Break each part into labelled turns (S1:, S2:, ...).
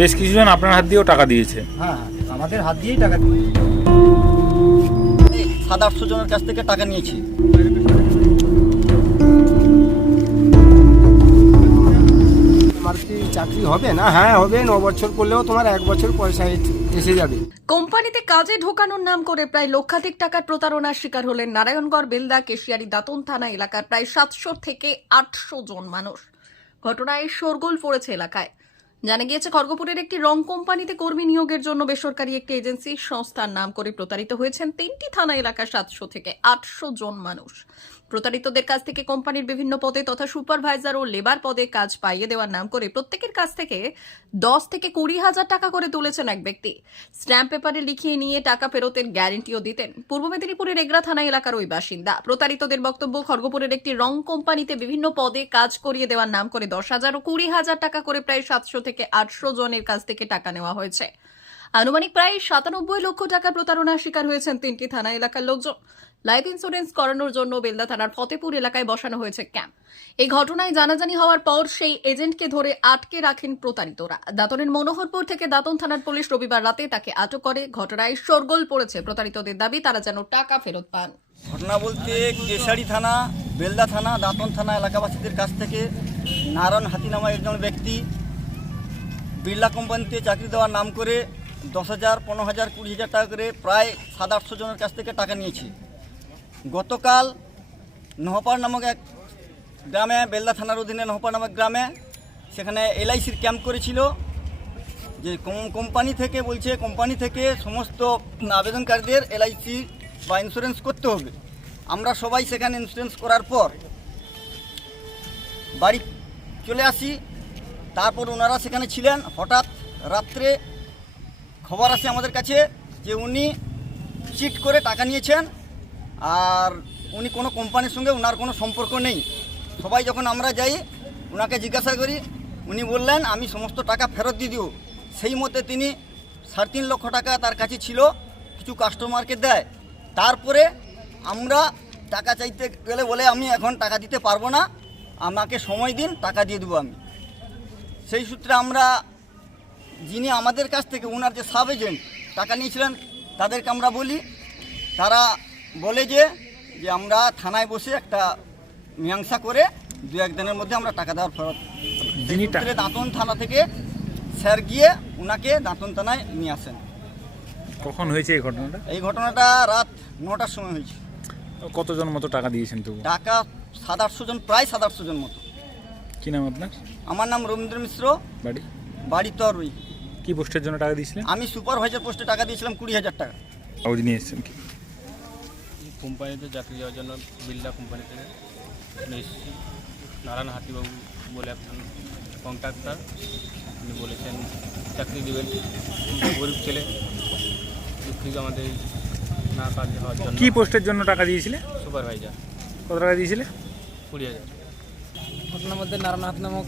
S1: বেশ কিছুজন আপনার হাত দিয়েও টাকা দিয়েছে।
S2: হ্যাঁ হ্যাঁ আমাদের হাত দিয়েই টাকা
S3: এই সাত আটশো জনের কাছ থেকে টাকা নিয়েছি।
S2: চাকরি হবে না? হ্যাঁ হবে ন বছর করলেও তোমার এক বছর পয়সা এসে যাবে।
S4: কোম্পানিতে কাজে ঢোকানোর নাম করে প্রায় লক্ষাধিক টাকার প্রতারণার শিকার হলেন নারায়ণগড় বেলদা কেশিয়ারি দাতন থানা এলাকার প্রায় সাতশো থেকে আটশো জন মানুষ। ঘটনায় শোরগোল পড়েছে এলাকায়। জানা গিয়েছে, খড়গপুরের একটি রং কোম্পানিতে কর্মী নিয়োগের জন্য বেসরকারি একটি এজেন্সি সংস্থার নাম করে প্রতারিত হয়েছেন তিনটি থানা এলাকার সাতশো থেকে আটশো জন মানুষ। প্রতারিতদের কাছ থেকে কোম্পানির বিভিন্ন পদে তথা সুপারভাইজার ও লেবার পদে কাজ পাইয়ে দেওয়ার নাম করে প্রত্যেকের কাছ থেকে দশ থেকে কুড়ি হাজার টাকা করে তুলেছেন এক ব্যক্তি। স্ট্যাম্প পেপারে লিখিয়ে নিয়ে টাকা ফেরতের গ্যারেন্টিও দিতেন। পূর্ব মেদিনীপুরের এগরা থানা এলাকার ওই বাসিন্দা। প্রতারিতদের বক্তব্য, খড়গপুরের একটি রং কোম্পানিতে বিভিন্ন পদে কাজ করিয়ে দেওয়ার নাম করে দশ হাজার ও কুড়ি হাজার টাকা করে প্রায় সাতশো থেকে আটশো জনের কাছ থেকে টাকা নেওয়া হয়েছে। আনুমানিক প্রায় সাতানব্বই লক্ষ টাকা প্রতারণার শিকার হয়েছেন তিনটি থানা এলাকার লোকজন। লাইফ ইন্স্যুরেন্স করানোর জন্য বেলদা থানার ফতেপুর এলাকায় বসানো হয়েছে ক্যাম্প। এই ঘটনায় জানাজানি হওয়ার পর সেই এজেন্টকে ধরে আটকে রাখেন প্রতারিতরা। দাতনের মনোহরপুর থেকে দাতন থানার পুলিশ রবিবার রাতে তাকে আটক করে। ঘটনায় শোরগোল পড়েছে প্রতারিতদের দাবি, তারা যেন টাকা ফেরত পান।
S3: ঘটনা বলতে কেশারি থানা, বেলদা থানা, দাঁতন থানা এলাকাবাসীদের কাছ থেকে নারায়ণ হাতি নামা একজন ব্যক্তি বিড়লা কোম্পানিতে চাকরি দেওয়ার নাম করে দশ হাজার, পনেরো হাজার, কুড়ি হাজার টাকা করে প্রায় সাত আটশো জনের কাছ থেকে টাকা নিয়েছে। গতকাল নহপাড় নামক এক গ্রামে, বেলদা থানার অধীনে নহপাড় নামক গ্রামে সেখানে এলআইসির ক্যাম্প করেছিল যে কোম- কোম্পানি থেকে বলছে, কোম্পানি থেকে সমস্ত আবেদনকারীদের এলআইসি বা ইন্স্যুরেন্স করতে হবে। আমরা সবাই সেখানে ইন্স্যুরেন্স করার পর বাড়ি চলে আসি। তারপর ওনারা সেখানে ছিলেন। হঠাৎ রাত্রে খবর আসে আমাদের কাছে যে উনি চিট করে টাকা নিয়েছেন। আর উনি কোনো কোম্পানির সঙ্গে ওনার কোনো সম্পর্ক নেই। সবাই যখন আমরা যাই ওনাকে জিজ্ঞাসা করি, উনি বললেন, আমি সমস্ত টাকা ফেরত দিয়ে দিব। সেই মতে তিনি সাড়ে তিন লক্ষ টাকা তার কাছে ছিল, কিছু কাস্টমারকে দেয়। তারপরে আমরা টাকা চাইতে গেলে বলে, আমি এখন টাকা দিতে পারব না, আমাকে সময় দিন, টাকা দিয়ে দেবো আমি। সেই সূত্রে আমরা, যিনি আমাদের কাছ থেকে ওনার যে সাব এজেন্ট টাকা নিয়েছিলেন, তাদেরকে আমরা বলি, তারা বলে যে যে আমরা থানায় বসে একটা মীমাংসা করে দু একদিনের মধ্যে আমরা টাকা দেওয়ার ফেরত
S1: টা-
S3: দাঁতন থানা থেকে স্যার গিয়ে ওনাকে দাঁতন থানায় নিয়ে আসেন।
S1: কখন হয়েছে এই ঘটনাটা?
S3: এই ঘটনাটা রাত নটার সময় হয়েছে।
S1: কতজন মতো টাকা দিয়েছেন তবু?
S3: টাকা সাত আটশো জন প্রায় সাত আটশো জন মতো।
S1: কি নাম আপনার?
S3: আমার নাম রবীন্দ্র মিশ্র।
S1: বাড়ি?
S3: বাড়ি তরুই।
S1: কি পোস্টের জন্য টাকা দিয়েছিলেন?
S3: আমি সুপারভাইজার পোস্টে টাকা দিয়েছিলাম কুড়ি হাজার টাকা।
S1: নিয়ে এসেছেন কি?
S5: কোম্পানিতে চাকরি যাওয়ার জন্য বিল্ডা কোম্পানি থেকে এসেছি। নারায়ণ হাতিবাবু বলে একজন কন্ট্রাক্টর উনি বলেছেন চাকরি দেবেন। গরিব ছেলে দুঃখিত আমাদের না কাজ হওয়ার জন্য।
S1: কী পোস্টের জন্য টাকা দিয়েছিলে?
S5: সুপারভাইজার।
S1: কত টাকা দিয়েছিলে?
S5: কুড়ি হাজার।
S6: ঘটনার মধ্যে নারায়ণহাট নামক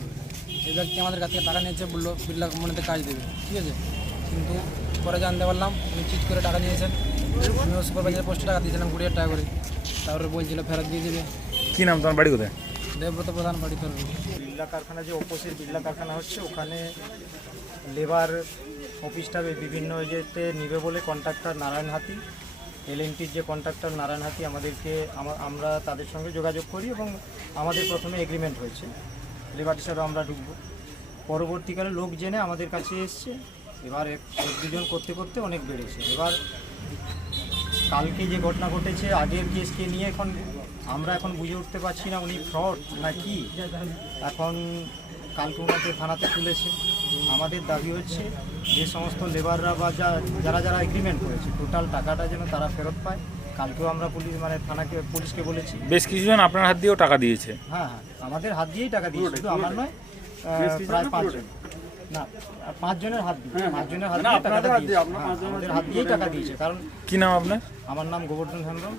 S6: এই ব্যক্তি আমাদের কাছ থেকে টাকা নিয়েছে বলল বিড়লা কোম্পানিতে কাজ দেবে। ঠিক আছে? কিন্তু পরে জানতে পারলাম উনি চিট করে টাকা নিয়েছেন। সুপারভাইজার পোস্টে টাকা দিয়েছিলাম কুড়ি হাজার টাকা করে। তারপরে বলছিল ফেরত দিয়ে দেবে।
S1: কি নাম তোমার বাড়ি কোথায়?
S6: দেবব্রত প্রধান বাড়ি তোর
S2: বিড়লা কারখানা যে অপোজিট বিড়লা কারখানা হচ্ছে ওখানে লেবার অফিসটা বিভিন্ন ইয়েতে নিবে বলে কন্ট্রাক্টর নারায়ণ হাতি এলএনটির যে কন্ট্রাক্টর নারায়ণ হাতি আমাদেরকে আমরা তাদের সঙ্গে যোগাযোগ করি এবং আমাদের প্রথমে এগ্রিমেন্ট হয়েছে। লেবার হিসাবে আমরা ঢুকবো। পরবর্তীকালে লোক জেনে আমাদের কাছে এসছে। এবার এক এক দুজন করতে করতে অনেক বেড়েছে। এবার কালকে যে ঘটনা ঘটেছে আগের কেসকে নিয়ে এখন আমরা এখন বুঝে উঠতে পারছি না উনি ফ্রড না কি। এখন কালকে ওনাকে থানাতে তুলেছে। আমাদের দাবি হচ্ছে যে সমস্ত লেবাররা বা যা- যারা যারা এগ্রিমেন্ট করেছে টোটাল টাকাটা যেন তারা ফেরত পায়। কালকেও আমরা পুলিশ মানে থানাকে পুলিশকে বলেছি।
S1: বেশ কিছুজন আপনার হাত দিয়েও টাকা দিয়েছে।
S2: হ্যাঁ হ্যাঁ আমাদের হাত দিয়েই টাকা দিয়েছে শুধু আমার নয় প্রায় পাঁচজন। পাঁচজনের হাত দিয়ে পাঁচজনের হাত দিয়ে টাকাটা দিয়েছে। হ্যাঁ, আমাদের হাত দিয়েই টাকা দিয়েছে কারণ
S1: কি নাম আপনার?
S2: আমার নাম গোবর্ধন হেমব্রম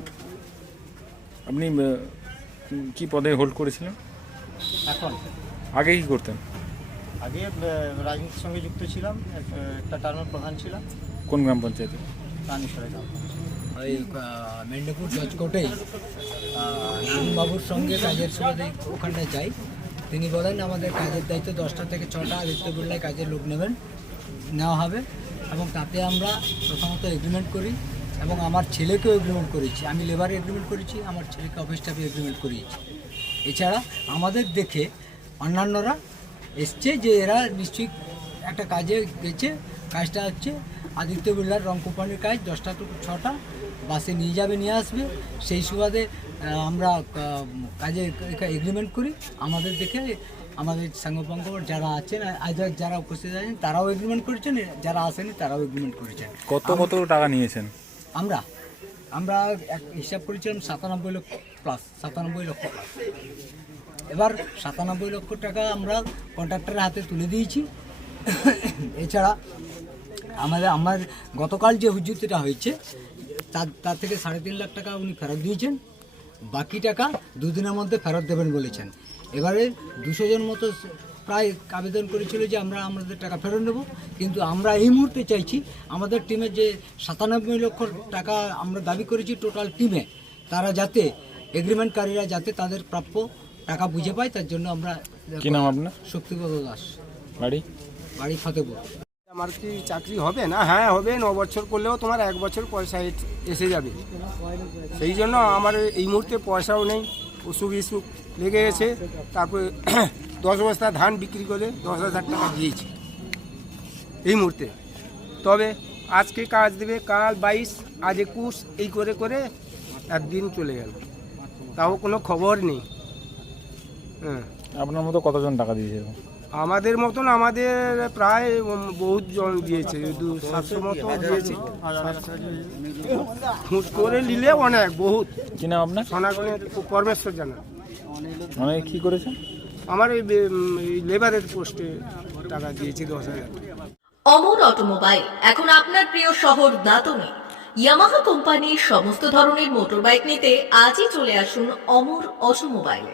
S1: আপনি আহ, কি পদে হোল্ড করেছিলেন?
S2: এখন।
S1: আগে কি করতেন?
S2: আগে আহ, রাজনীতির সঙ্গে যুক্ত ছিলাম এক- একটা টার্মের প্রধান ছিলাম।
S1: কোন গ্রাম পঞ্চায়েতে?
S2: রানীশ্বরে গ্রাম
S7: ওই মেন্ডপুর জজ কোর্টেই বাবুর সঙ্গে কাজের সুবাদে ওখানটায় যাই। তিনি বলেন, আমাদের কাজের দায়িত্ব দশটা থেকে ছটা, আদিত্য বিড়লায় কাজের লোক নেবেন, নেওয়া হবে। এবং তাতে আমরা প্রথমত এগ্রিমেন্ট করি এবং আমার ছেলেকেও এগ্রিমেন্ট করেছি। আমি লেবারে এগ্রিমেন্ট করেছি, আমার ছেলেকে অফিস স্টাফে এগ্রিমেন্ট করিয়েছি। এছাড়া আমাদের দেখে অন্যান্যরা এসছে যে এরা নিশ্চয়ই একটা কাজে গেছে কাজটা হচ্ছে আদিত্য বিড়লার রং কোম্পানির কাজ দশটা টু ছটা বাসে নিয়ে যাবে নিয়ে আসবে। সেই সুবাদে আমরা কাজে এগ্রিমেন্ট করি। আমাদের দেখে আমাদের সাঙ্গপাঙ্গ যারা আছেন আজ যারা উপস্থিত আছেন তারাও এগ্রিমেন্ট করেছেন যারা আসেনি তারাও এগ্রিমেন্ট করেছেন।
S1: কত কত টাকা নিয়েছেন?
S7: আমরা আমরা এক হিসাব করেছিলাম সাতানব্বই লক্ষ প্লাস সাতানব্বই লক্ষ প্লাস এবার সাতানব্বই লক্ষ টাকা আমরা কন্ট্রাক্টরের হাতে তুলে দিয়েছি। এছাড়া আমাদের আমার গতকাল যে হুজুতিটা হয়েছে তার তার থেকে সাড়ে তিন লাখ টাকা উনি ফেরত দিয়েছেন বাকি টাকা দুদিনের মধ্যে ফেরত দেবেন বলেছেন। এবারে দুশো জন মতো প্রায় আবেদন করেছিল যে আমরা আমাদের টাকা ফেরত নেব কিন্তু আমরা এই মুহূর্তে চাইছি আমাদের টিমের যে সাতানব্বই লক্ষ টাকা আমরা দাবি করেছি টোটাল টিমে তারা যাতে এগ্রিমেন্টকারীরা যাতে তাদের প্রাপ্য টাকা বুঝে পায় তার জন্য আমরা
S1: কি নাম আপনার?
S7: শক্তিপদ দাস।
S1: বাড়ি?
S7: বাড়ি ফতেপুর
S8: আমার কি চাকরি হবে না? হ্যাঁ হবে ন বছর করলেও তোমার এক বছর পয়সা এসে যাবে। সেই জন্য আমার এই মুহূর্তে পয়সাও নেই অসুখ বিসুখ লেগে গেছে। তারপরে দশ বস্তা ধান বিক্রি করে দশ হাজার টাকা দিয়েছি। এই মুহূর্তে। তবে আজকে কাজ দেবে কাল বাইশ আজ একুশ এই করে করে একদিন চলে গেল। তাও কোনো খবর নেই। হ্যাঁ।
S1: আপনার মতো কতজন টাকা দিয়েছে
S8: আমাদের মতন আমাদের প্রায় বহুত জন দিয়েছে দু সাতশো মতো দিয়েছে। খুঁজ করে নিলে অনেক বহুত।
S1: কি নাম আপনার?
S8: সোনাগুলো পরমেশ্বর জানা।
S1: অনেক কি করেছেন?
S8: আমার এই লেবারের পোস্টে টাকা দিয়েছি দশ হাজার
S4: অমর অটোমোবাইল এখন আপনার প্রিয় শহর দাতনে ইয়ামাহা কোম্পানির সমস্ত ধরনের মোটরবাইক নিতে আজই চলে আসুন অমর অটোমোবাইলে।